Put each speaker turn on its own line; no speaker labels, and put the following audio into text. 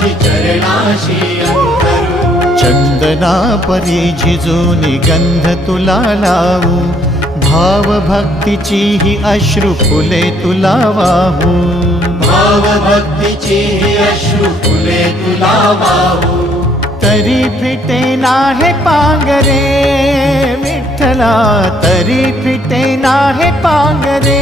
चंदनापरी
चंदना परी गंध तुला लावू भाव भक्तीची ही अश्रू फुले तुला वाहू
भाव भक्तीची ही फुले तुला वाहू
तरी फिटे नाहे पांगरे मिठला तरी फिटे नाहे पांगरे